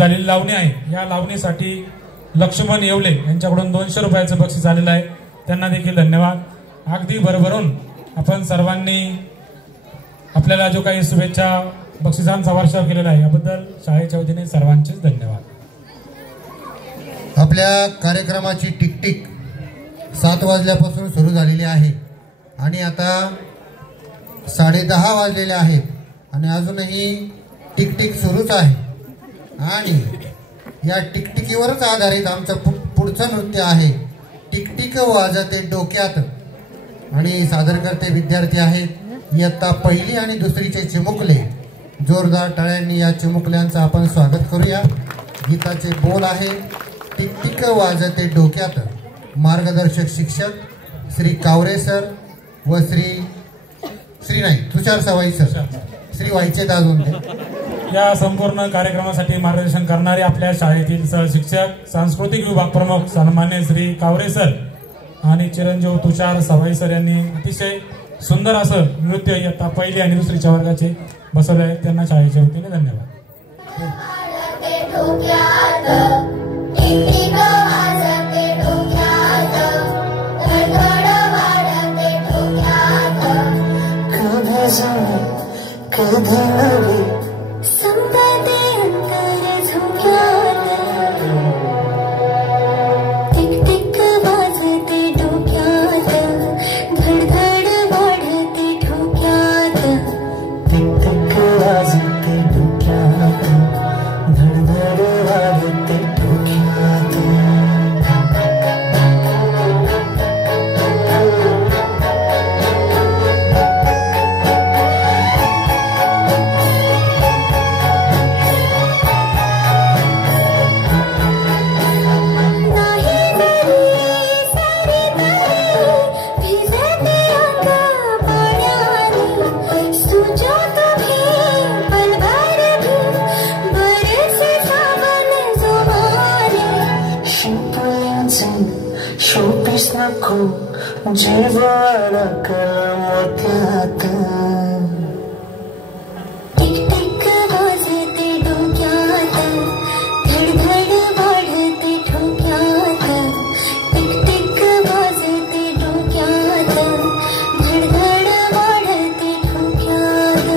झालेली लावणी आहे, या लावणीसाठी लक्ष्मण येवले यांच्याकडून 200 रुपयाचं बक्षीस आलेलं आहे, त्यांना देखील धन्यवाद। अगदी भरभरून आपण सर्वांनी आपल्याला जो काही शुभेच्छा बक्षिसांचा वर्षाव केलेला आहे याबद्दल शाळेच्या वतीने सर्वांचेच धन्यवाद। आपल्या कार्यक्रमाची टिकटिक 7 वाजल्यापासून सुरू झालेली आहे आणि आता 10:30 वाजलेले आहेत आणि अजूनही टिकटिक सुरूच आहे आणि या टिकटिकीवरच आधारित आमचं पुढचं नृत्य आहे। टिकटिक वाजते डोक्यात आणि सादरकर्ते विद्यार्थी आहेत इयत्ता पहिली आणि दुसरीचे चिमुकले। जोरदार टाळ्यांनी या चिमुकल्यांचं आपण स्वागत करूया। गीताचे बोल आहे टिकटिक वाजते डोक्यात। मार्गदर्शक शिक्षक श्री कावरे सर व श्री नाही तुषार सवाई सर, श्री व्हायचे अजून या संपूर्ण कार्यक्रमासाठी मार्गदर्शन करणारे आपल्या शाळेतील सहशिक्षक सांस्कृतिक विभाग प्रमुख सन्मान्य श्री कावरे सर आणि चिरंजीव तुषार सवाई सर यांनी अतिशय सुंदर असं नृत्य इयत्ता पहिली आणि दुसरीच्या वर्गाचे बसवले आहे, त्यांना शाळेच्या वतीने धन्यवाद। जीवाला कलमत्यात टिकटिक वाजते डोक्यात धडधड वाढते ठोक्यात टिकटिक वाजते डोक्यात धडधड वाढते ठोक्यात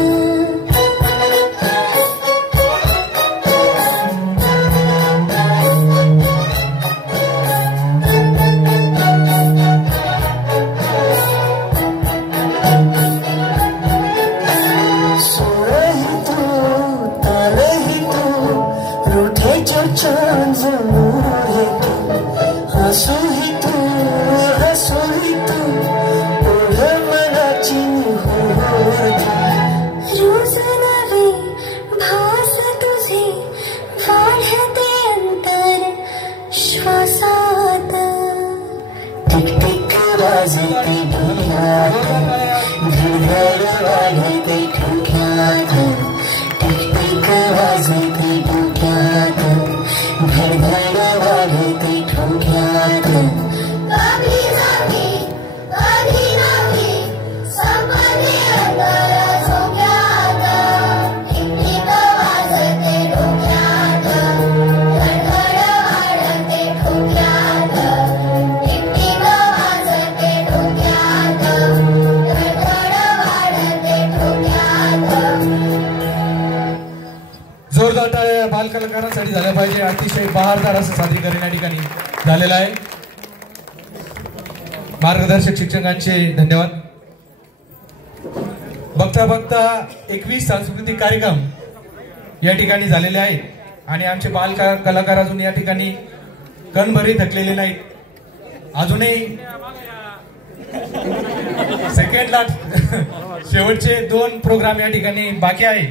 बालकलाकारांसाठी झालं पाहिजे। अतिशय बहारदार असं सादरीकरण या ठिकाणी झालेलं आहे। मार्गदर्शक शिक्षकांचे धन्यवाद। बघता बघता 21 सांस्कृतिक कार्यक्रम या ठिकाणी झालेले आहेत आणि आमचे बाल कलाकार अजून या ठिकाणी कणभरी थकलेले नाहीत। अजूनही सेकंड लास्ट शेवटचे 2 प्रोग्राम या ठिकाणी बाकी आहे।